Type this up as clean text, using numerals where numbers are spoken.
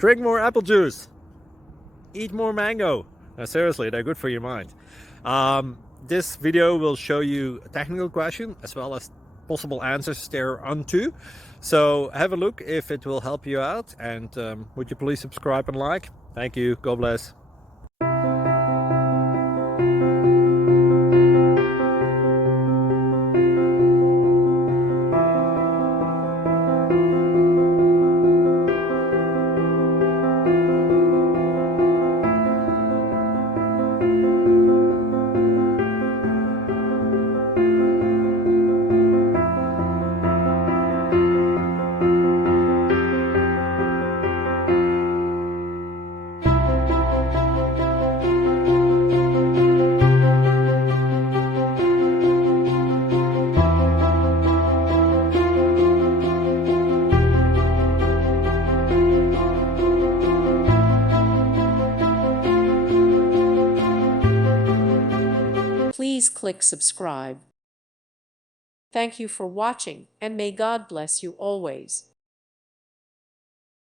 Drink more apple juice. Eat more mango. No, seriously, they're good for your mind. This video will show you a technical question as well as possible answers thereunto. So have a look if it will help you out, and would you please subscribe and like? Thank you. God bless. Please click subscribe. Thank you for watching, and may God bless you always.